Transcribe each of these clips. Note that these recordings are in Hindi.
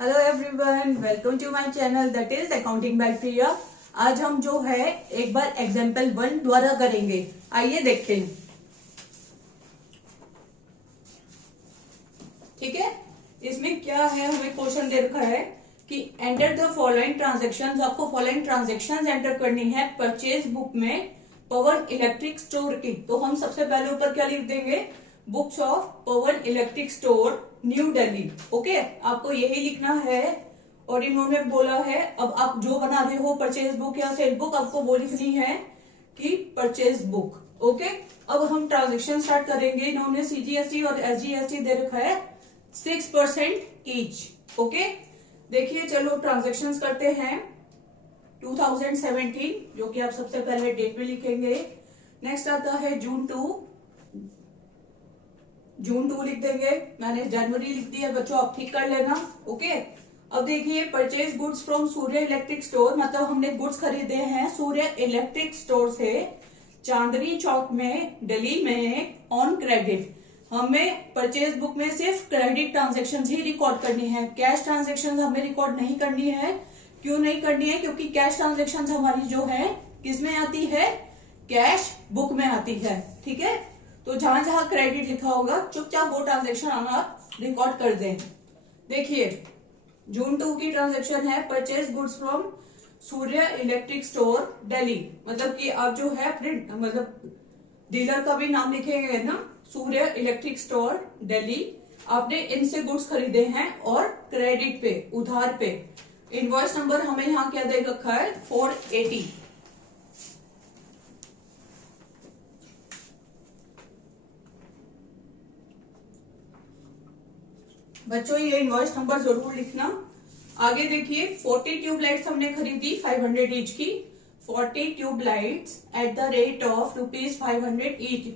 Hello everyone, welcome to my channel that is accounting by Priya. आज हम जो है एक बार एग्जाम्पल 1 द्वारा करेंगे। आइए देखते हैं। ठीक है, इसमें क्या है, हमें क्वेश्चन दे रखा है कि एंटर द फॉलोइंग ट्रांजेक्शन। आपको फॉलोइंग ट्रांजेक्शन एंटर करनी है परचेज बुक में पवन इलेक्ट्रिक स्टोर की। तो हम सबसे पहले ऊपर क्या लिख देंगे, books of Pawan electric store new Delhi. Okay, आपको यही लिखना है। और इन्होंने बोला है, अब आप जो बना रहे हो परचेज बुक या सेल बुक, आपको वो लिखनी है कि परचेज बुक। ओके, अब हम ट्रांजेक्शन स्टार्ट करेंगे। इन्होंने सीजीएसटी और एसजीएसटी दे रखा है 6% ईच। ओके, देखिए चलो ट्रांजेक्शन करते हैं। 2017 जो कि आप सबसे पहले डेट में लिखेंगे। नेक्स्ट आता है जून 2 लिख देंगे। मैंने जनवरी लिख दिया, बच्चों आप ठीक कर लेना। ओके, अब देखिए purchase goods from Surya electric store, मतलब हमने गुड्स खरीदे हैं सूर्य इलेक्ट्रिक स्टोर से चांदनी चौक में दिल्ली में ऑन क्रेडिट। हमें परचेज बुक में सिर्फ क्रेडिट ट्रांजेक्शन ही रिकॉर्ड करनी है, कैश ट्रांजेक्शन हमें रिकॉर्ड नहीं करनी है। क्यों नहीं करनी है? क्योंकि कैश ट्रांजेक्शन हमारी जो है किसमें आती है, कैश बुक में आती है। ठीक है, तो जहां जहां क्रेडिट लिखा होगा चुपचाप वो ट्रांजेक्शन आप रिकॉर्ड कर दें। देखिए जून 2 की ट्रांजेक्शन है purchase goods from Surya electric store Delhi, मतलब कि आप जो है अपने मतलब डीलर का भी नाम लिखेंगे ना, सूर्य इलेक्ट्रिक स्टोर दिल्ली। आपने इनसे गुड्स खरीदे हैं और क्रेडिट पे, उधार पे। इनवॉइस नंबर हमें यहाँ क्या दे रखा है, 480। बच्चों ये इनवॉइस नंबर जरूर लिखना। आगे देखिए 40 ट्यूबलाइट्स हमने खरीदी 500 ईच की। 40 tubelights eight the rate of ₹500 each.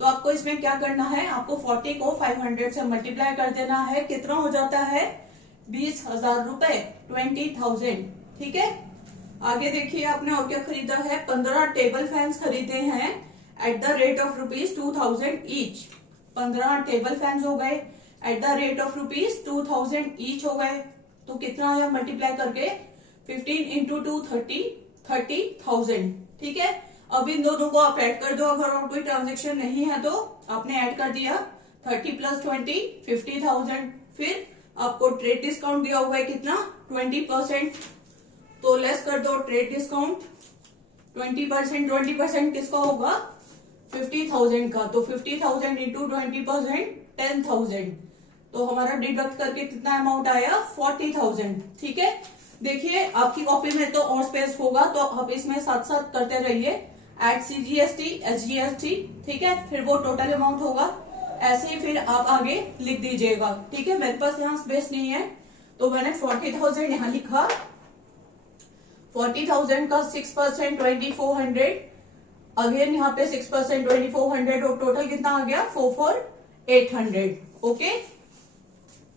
तो आपको इसमें क्या करना है, आपको 40 को 500 से मल्टीप्लाई कर देना है। कितना हो जाता है, 20,000 रुपए, 20,000। ठीक है, आगे देखिए आपने और क्या खरीदा है, 15 टेबल फैंस खरीदे हैं eight the rate of ₹2000 each. 15 table fans हो गए eight the rate of ₹2000 each हो गए। तो कितना आया मल्टीप्लाई करके, 15 इंटू 2 30,000। ठीक है, अब इन दोनों को आप ऐड कर दो। अगर और कोई ट्रांजेक्शन नहीं है तो आपने ऐड कर दिया 30 + 20 50,000। फिर आपको ट्रेड डिस्काउंट दिया हुआ है कितना, 20%। तो लेस कर दो ट्रेड डिस्काउंट 20%। 20% किसका होगा, 50,000 का। तो 50,000 इंटू 20% 10,000। तो हमारा डिडक्ट करके कितना अमाउंट आया, 40,000। ठीक है, देखिए आपकी कॉपी में तो और स्पेस होगा, तो आप इसमें साथ साथ करते रहिए एट सीजीएसटी एसजीएसटी। ठीक है, फिर वो टोटल अमाउंट होगा। ऐसे ही फिर आप आगे लिख दीजिएगा। ठीक है, मेरे पास यहाँ स्पेस नहीं है तो मैंने 40,000 यहाँ लिखा। 40,000 का 6% 2400, अगेन यहाँ पे 6% 2400, और टोटल कितना आ गया, 44,800। Okay,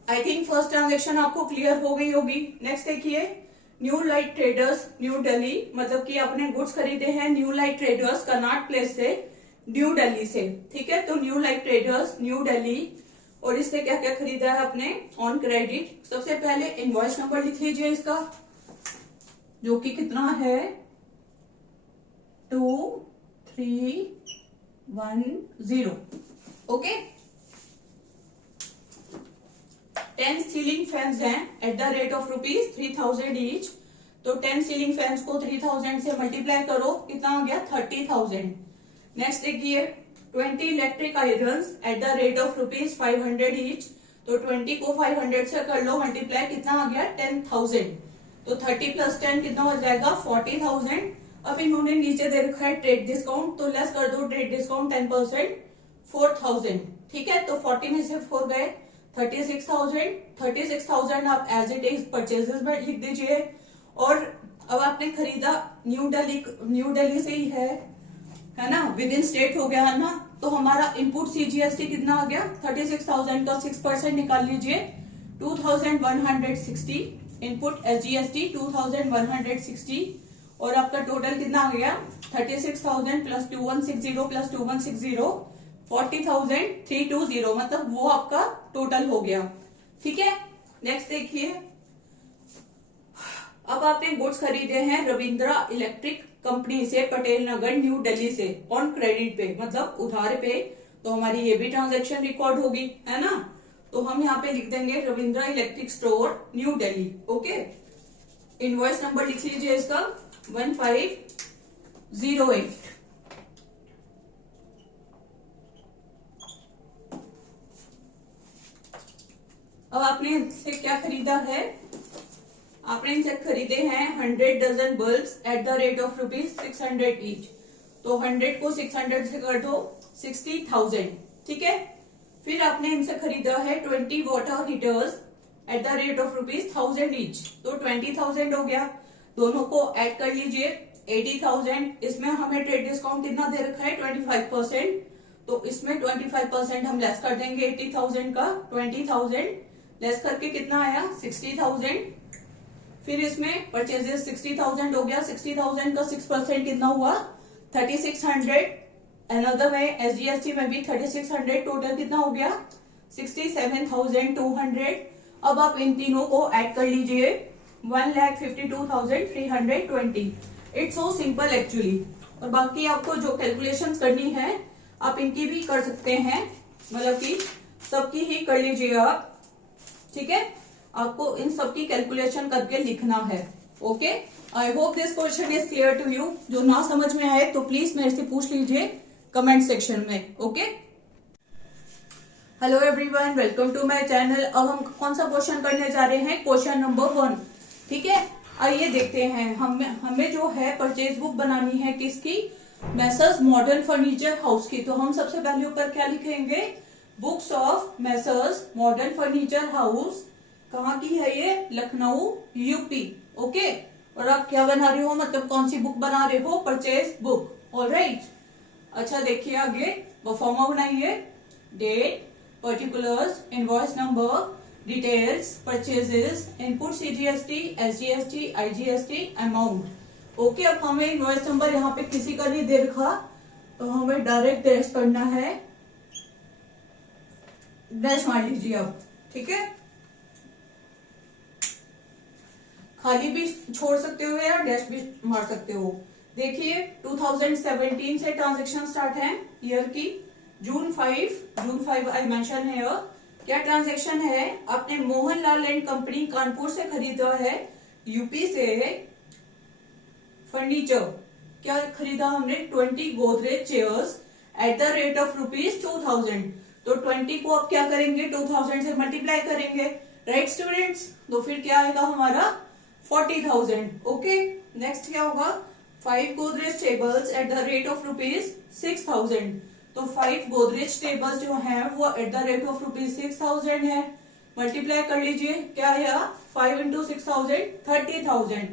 I think first transaction आपको क्लियर हो गई होगी। नेक्स्ट देखिए new light traders new Delhi, मतलब कि आपने गुड्स खरीदे हैं new light traders Connaught place से न्यू दिल्ली से। ठीक है, तो new light traders new Delhi, और इससे क्या क्या खरीदा है आपने ऑन क्रेडिट। सबसे पहले इनवॉइस नंबर लिख लीजिए इसका, जो कि कितना है 2310। ओके, 10 सीलिंग फैंस हैं eight the rate of ₹3000 each. तो 10 सीलिंग फैंस को 3000 से मल्टीप्लाई करो, कितना आ गया, 30,000। नेक्स्ट देखिए 20 electric irons eight the rate of ₹500 each. तो 20 को 500 से कर लो मल्टीप्लाई, कितना आ गया, 10,000। तो 30 + 10 कितना हो जाएगा, 40,000। अब इन्होंने नीचे दे रखा है ट्रेड डिस्काउंट, तो लेस कर दो ट्रेड डिस्काउंट 10%, 4,000। ठीक है, तो 40 में से 4 गए, 36,000। 36,000 आप एज इट इज परचेजेस में लिख दीजिए। और अब आपने खरीदा न्यू दिल्ली से ही है ना, विद इन स्टेट हो गया है ना। तो हमारा इनपुट सीजीएसटी कितना आ गया, 36,000 का 6% निकाल लीजिए, 2,160। इनपुट एसजीएसटी 2,160, और आपका टोटल कितना आ गया, 36,000 + 2160 + 2160 40,320, मतलब वो आपका टोटल हो गया। ठीक है, नेक्स्ट देखिए अब आपने गुड्स खरीदे हैं रविंद्रा इलेक्ट्रिक कंपनी से पटेल नगर न्यू दिल्ली से ऑन क्रेडिट पे, मतलब उधार पे, तो हमारी ये भी ट्रांजैक्शन रिकॉर्ड होगी, है ना। तो हम यहाँ पे लिख देंगे Ravindra electric store new Delhi. Okay, invoice number लिख लीजिए इसका 1508। अब आपने इनसे क्या खरीदा है, आपने इनसे खरीदे हैं 100 dozen bulbs at the rate of ₹600 each. तो 100 को 600 से कर दो 60,000, ठीक है। फिर आपने इनसे खरीदा है 20 water heaters eight the rate of ₹1000 each. तो 20,000 हो गया, दोनों को ऐड कर लीजिए 80,000। इसमें हमें ट्रेड डिस्काउंट कितना दे रखा है 25%, तो इसमें 25% हम लेस कर देंगे 80,000 का। 20,000 लेस करके कितना आया 60,000। फिर इसमें परचेजेस 60,000 हो गया, 60,000 का 6% कितना हुआ 3600। अनदर में SGST में भी 3600, टोटल कितना हो गया 67,200। अब आप इन तीनों को ऐड कर लीजिए 1,52,320। It's so simple actually. और बाकी आपको जो कैलकुलेशंस करनी है आप इनकी भी कर सकते हैं, मतलब कि सबकी ही कर लीजिए आप, ठीक है। आपको इन सबकी कैलकुलेशन करके लिखना है। Okay, I hope this question is clear to you. जो ना समझ में आए तो प्लीज मेरे से पूछ लीजिए कमेंट सेक्शन में। Okay, hello everyone, welcome to my channel. अब हम कौन सा क्वेश्चन करने जा रहे हैं, क्वेश्चन नंबर 1, ठीक है। आइए देखते हैं, हमें जो है परचेज बुक बनानी है किसकी, मैसर्स मॉडर्न फर्नीचर हाउस की। तो हम सबसे पहले ऊपर क्या लिखेंगे, books of Messrs modern furniture house. कहाँ की है ये, लखनऊ यूपी। ओके, और आप क्या बना रहे हो, मतलब कौन सी बुक बना रहे हो, परचेज बुक। ऑलराइट, अच्छा देखिए आगे, परफॉर्मा बनाइए, date, particulars, invoice number, details, purchases, input CGST, SGST, IGST, amount. Okay, अब हमें इनवॉइस नंबर यहाँ पे किसी का नहीं दे रखा, तो हमें डायरेक्ट डैश करना है, डैश मार लीजिए अब, ठीक है। खाली भी छोड़ सकते हो या डैश भी मार सकते हो। देखिए 2017 से ट्रांजैक्शन स्टार्ट है, ईयर की जून 5 आई मेंशन है। क्या ट्रांजैक्शन है, आपने मोहनलाल एंड कंपनी कानपुर से खरीदा है, यूपी से फर्नीचर। क्या खरीदा हमने 20 Godrej chairs eight the rate of ₹2000। तो 20 को आप क्या करेंगे 2000 से मल्टीप्लाई करेंगे, राइट स्टूडेंट्स। तो फिर क्या आएगा हमारा 40,000। ओके, नेक्स्ट क्या होगा, 5 Godrej tables eight the rate of ₹6,000। तो 5 गोदरेज टेबल्स जो हैं वो एट द रेट ऑफ ₹6,000 है। मल्टीप्लाई कर लीजिए, क्या आया 5 into 6,000 30,000।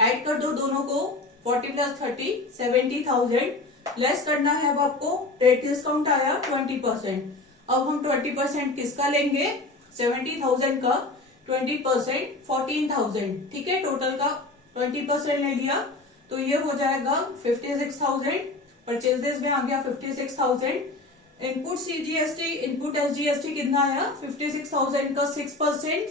ऐड कर दो दोनों को, 40 + 30 70,000। लेस करना है अब आपको, ट्रेड डिस्काउंट आया 20%। अब हम 20% किसका लेंगे, 70,000 का 20% 14,000, ठीक है। टोटल का 20% ले लिया तो ये हो जाएगा 56,000। परचेजेस में आ गया 56,000। इनपुट CGST, इनपुट SGST कितना आया 56,000 का 6%।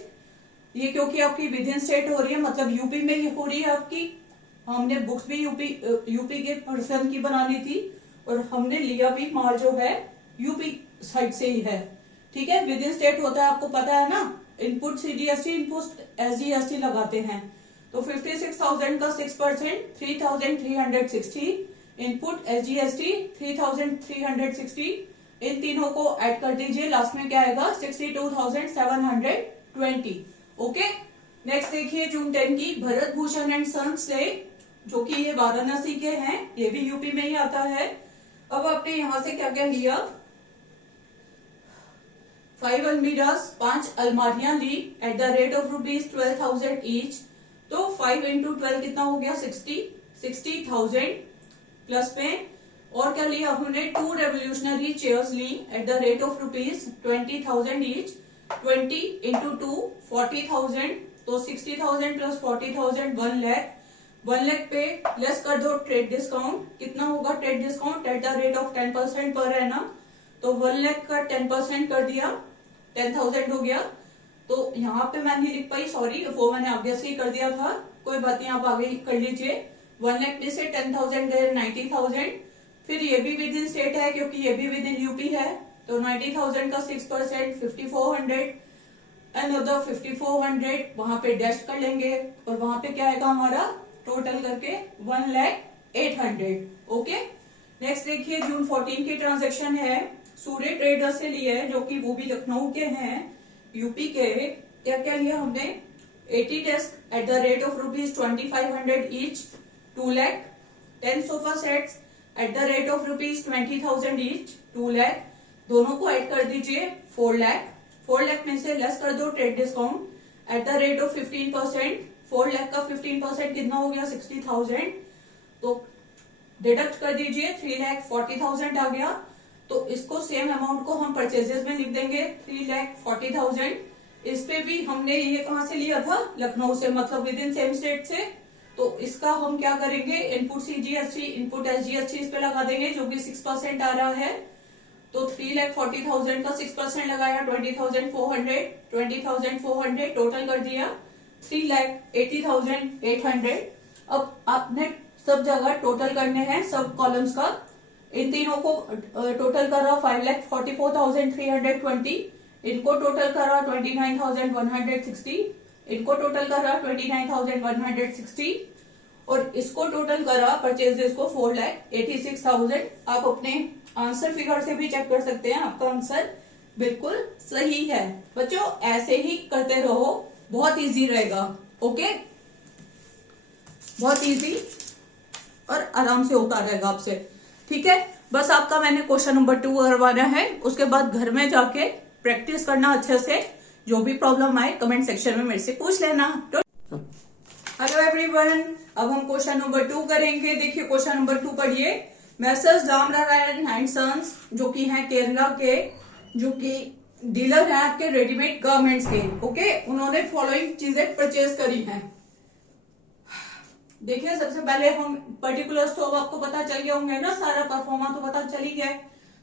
ये क्योंकि आपकी विद इन स्टेट हो रही है, मतलब यूपी में ही हो रही है आपकी। हमने बुक्स भी यूपी के पर्सन की बनानी थी, और हमने लिया भी माल जो है यूपी साइड से ही है, ठीक है। विद इन स्टेट होता है, आपको पता है ना। इनपुट CGST, इनपुट SGST लगाते हैं। तो 56,000 का 6% 3,360, इनपुट SGST 3,360। इन तीनों को ऐड कर दीजिए, लास्ट में क्या आएगा 62,720। ओके, नेक्स्ट देखिए जून 10 की भरत भूषण एंड सन्स से, जो कि ये वाराणसी के हैं, ये भी यूपी में ही आता है। अब आपने यहां से क्या क्या लिया, 5 अलमीराज, 5 अलमारियां ली at the rate of ₹12,000 each. तो 5 into 12 कितना हो गया 60,000। प्लस में और क्या लिया हमने, 2 रेवोल्यूशनरी चेयर्स ली at the rate of ₹20,000 each. 20 into 2 40,000। तो 60,000 + 40,000 1 लाख। 1 लाख पे लेस कर दो ट्रेड डिस्काउंट, कितना होगा trade discount at the rate of 10% per annum. तो 1 लाख का 10% कर दिया 10,000 हो गया। तो यहाँ पे मैं नहीं लिख पाई, सॉरी, वो मैंने ऑब्वियसली कर दिया था, कोई बात नहीं, आप आगे कर लीजिए। 1 लाख में से 10,000 गए 90,000, फिर ये भी विद इन स्टेट है क्योंकि ये भी विद इन यूपी है, तो 90,000 का 6% 5400, अनदर 5400 वहां पे डैश कर लेंगे, और वहां पे क्या आएगा हमारा टोटल करके 1,08,000। ओके, नेक्स्ट देखिए जून 14 की ट्रांजेक्शन है, सूर्य ट्रेडर से लिए है, जो कि वो भी लखनऊ के हैं, यूपी के। क्या क्या लिया हमने, 80 desk eight the rate of ₹2500 each, 2 lakh, 10 sofa sets eight the rate of ₹20,000 each, 2 lakh, दोनों को ऐड कर दीजिए 4 लाख, 4 लाख में से लेस कर दो trade discount at the rate of 15%, 4 lakh का 15% कितना हो गया 60,000, तो डिडक्ट कर दीजिए 3,40,000 आ गया, तो इसको सेम अमाउंट को हम परचेजेस में लिख देंगे 3,40,000। इस पे भी हमने ये कहां से लिया था, लखनऊ से, मतलब विद इन सेम स्टेट से, तो इसका हम क्या करेंगे, इनपुट सीजीएसटी इनपुट एसजीएसटी इस पे लगा देंगे, जो कि 6% आ रहा है, तो 3,40,000 का 6% लगाया 20,400, 20,400 टोटल कर दिया 3,80,800। अब आपने सब जगह टोटल करने हैं सब कॉलम्स का, इन तीनों को टोटल करा 5,44,320, इनको टोटल करा 29,160, इनको टोटल करा 29,160, और इसको टोटल करा परचेजेस को 4,86,000। आप अपने आंसर फिगर से भी चेक कर सकते हैं, आपका आंसर बिल्कुल सही है। बच्चों ऐसे ही करते रहो, बहुत इजी रहेगा। ओके, बहुत इजी और आराम से होता रहेगा आपसे, ठीक है। बस आपका मैंने क्वेश्चन नंबर 2 करवाना है, उसके बाद घर में जाके प्रैक्टिस करना अच्छे से, जो भी प्रॉब्लम आए कमेंट सेक्शन में मेरे से पूछ लेना। हेलो एवरीवन, अब हम क्वेश्चन नंबर 2 करेंगे। देखिए क्वेश्चन नंबर 2 पढ़िए। मैसर्स दामनारायण एंड सन्स, जो कि हैं केरला के, जो कि डीलर हैं आपके रेडीमेड गारमेंट्स के, ओके, उन्होंने फॉलोइंग चीजें परचेज करी हैं। देखिए सबसे पहले हम पर्टिकुलर्स तो अब आपको पता चल गया होंगे ना, सारा परफॉर्मा तो पता चल ही गया।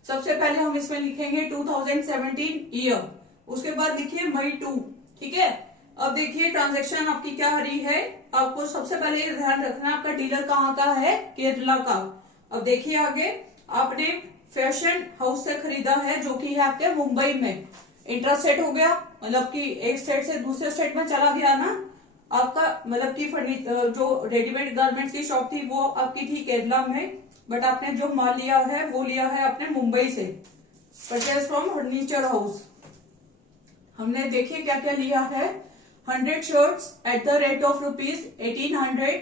सबसे पहले हम इसमें लिखेंगे 2017 ईयर, उसके बाद लिखिए मई 2, ठीक है। अब देखिए ट्रांजैक्शन आपकी क्या आ रही है, आपको सबसे पहले ये ध्यान रखना आपका डीलर कहाँ का है, केरला का। अब देखिए आगे, आपने फैशन हाउस से खरीदा है जो कि है आपके मुंबई में, इंट्रास्टेट हो गया, मतलब कि एक स्टेट से दूसरे स्टेट में चला गया ना आपका, मतलब कि जो रेडीमेड गारमेंट्स की शॉप थी वो आपकी थी केरला में, बट आपने जो माल लिया है वो लिया है आपने मुंबई से, परचेज फ्रॉम फर्नीचर हाउस। हमने देखिए क्या क्या लिया है, 100 shirts eight the rate of ₹1800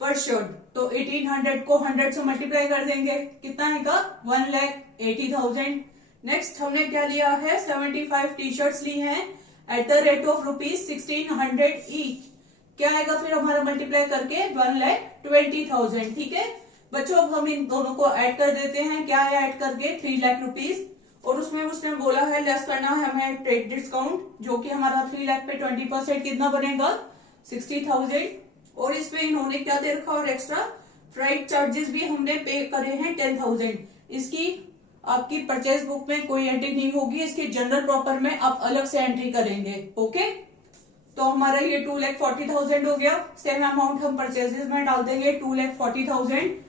पर शर्ट, तो 1800 को 100 से मल्टीप्लाई कर देंगे, कितना आएगा 1,80,000। नेक्स्ट हमने क्या लिया है, 75 टी शर्ट्स ली हैं eight the rate of ₹1600 each, क्या आएगा फिर हमारा मल्टीप्लाई करके 1,20,000, ठीक है बच्चों। अब हम इन दोनों को ऐड कर देते हैं, क्या है ऐड करके 3 लाख रुपीज, और उसमें उसने बोला है लेस करना है हमें ट्रेड डिस्काउंट, जो कि हमारा 3 लाख पे 20% कितना बनेगा 60,000, और इसमें इन्होंने क्या दे रखा और एक्स्ट्रा फ्राइट चार्जेस भी हमने पे करे हैं 10,000। इसकी आपकी परचेज बुक में कोई एंट्री नहीं होगी, इसकी जनरल प्रॉपर में आप अलग से एंट्री करेंगे, ओके। तो हमारा ये 2,40,000 हो गया, सेम अमाउंट हम परचेजेस में डाल देंगे 2,40,000।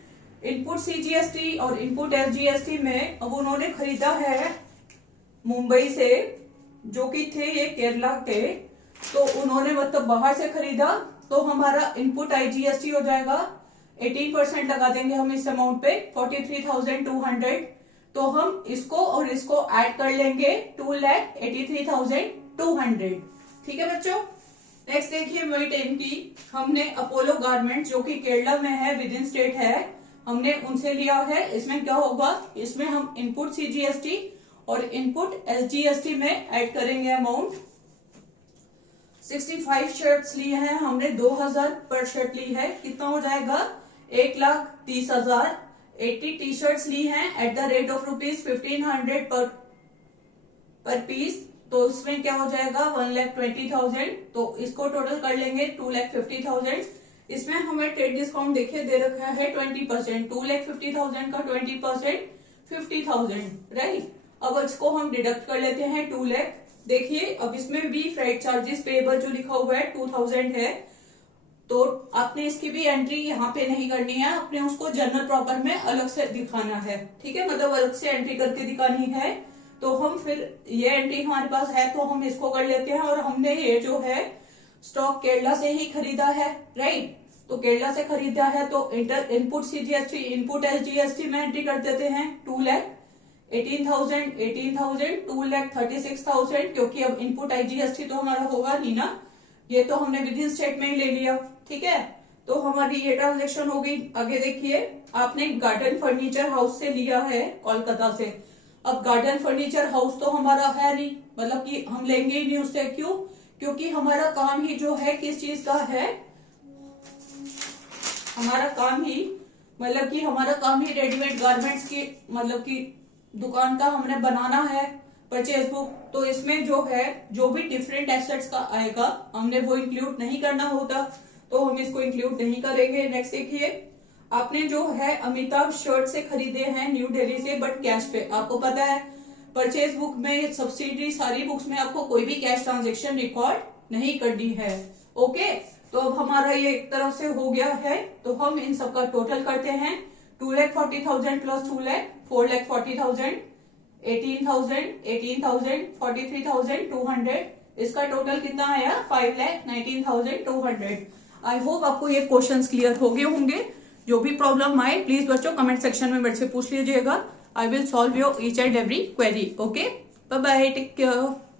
इनपुट सीजीएसटी और इनपुट एसजीएसटी में अब उन्होंने खरीदा है मुंबई से, जो कि थे ये केरला के, तो उन्होंने मतलब बाहर से खरीदा, तो हमारा इनपुट आईजीएसटी हो जाएगा 18% लगा देंगे हम इस अमाउंट पे 43,200, तो हम इसको और इसको ऐड कर लेंगे 2,83,200, ठीक है बच्चों। नेक्स्ट देखिए मई 10 की, हमने अपोलो गारमेंट जो कि केरला में है, विद इन स्टेट है, हमने उनसे लिया है। इसमें क्या होगा, इसमें हम इनपुट सीजीएसटी और इनपुट एसजीएसटी में ऐड करेंगे अमाउंट। 65 शर्ट्स लिए हैं हमने, 2,000 पर शर्ट ली है, कितना हो जाएगा 1,30,000। 80 टी शर्ट्स ली हैं एट द रेट ऑफ ₹1500 पर पीस, तो इसमें क्या हो जाएगा 1,20,000, तो इसको टोटल कर लेंगे 2,50,000। इसमें हमें ट्रेड डिस्काउंट देखिए दे रखा है 20%, 2,50,000 का 20% 50,000, राइट। अब इसको हम डिडक्ट कर लेते हैं देखिए अब इसमें भी फ्राइट चार्जेस पेएबल जो लिखा हुआ है 2000 है, तो आपने इसकी भी एंट्री यहाँ पे नहीं करनी है, आपने उसको जनरल प्रॉपर में अलग से दिखाना है, ठीक है, मतलब अलग से एंट्री करके दिखानी है। तो हम फिर ये एंट्री हमारे पास है तो हम इसको कर लेते हैं, और हमने ये जो है स्टॉक केरला से ही खरीदा है, राइट, तो केरला से खरीदा है तो इनपुट सीजीएसटी इनपुट एसजीएसटी में एंट्री कर देते हैं 2,18,000 18,000 2,36,000, क्योंकि अब इनपुट आईजीएसटी तो हमारा होगा नहीं ना, ये तो हमने विद इन स्टेट में ही ले लिया, ठीक है, तो हमारी ये ट्रांजेक्शन हो गई। आगे देखिए, आपने गार्डन फर्नीचर हाउस से लिया है कोलकाता से। अब गार्डन फर्नीचर हाउस तो हमारा है नहीं, मतलब कि हम लेंगे ही नहीं उससे, क्यों, क्योंकि हमारा काम ही जो है किस चीज का है, हमारा काम ही मतलब कि हमारा काम ही रेडीमेड गारमेंट्स की मतलब कि दुकान का हमने बनाना है परचेज बुक, तो इसमें जो है जो भी डिफरेंट एसेट्स का आएगा हमने वो इंक्लूड नहीं करना होता, तो हम इसको इंक्लूड नहीं करेंगे। नेक्स्ट देखिए, आपने जो है अमिताभ शर्ट से खरीदे हैं न्यू दिल्ली से, बट कैश पे। आपको पता है परचेज बुक में सब्सिडी सारी बुक्स में आपको कोई भी कैश ट्रांजेक्शन रिकॉर्ड नहीं करनी है, ओके। तो अब हमारा ये एक तरफ से हो गया है, तो हम इन सबका टोटल करते हैं। 2,40,000 प्लस 2 लाख 4,40,000 18,000 18,000 43,200, इसका टोटल कितना आया 5,19,200। आई होप आपको ये क्वेश्चंस क्लियर हो गए होंगे। जो भी प्रॉब्लम आए प्लीज बच्चों कमेंट सेक्शन में मेरे से पूछ लीजिएगा। I will solve your each and every query, okay. Bye bye, take care.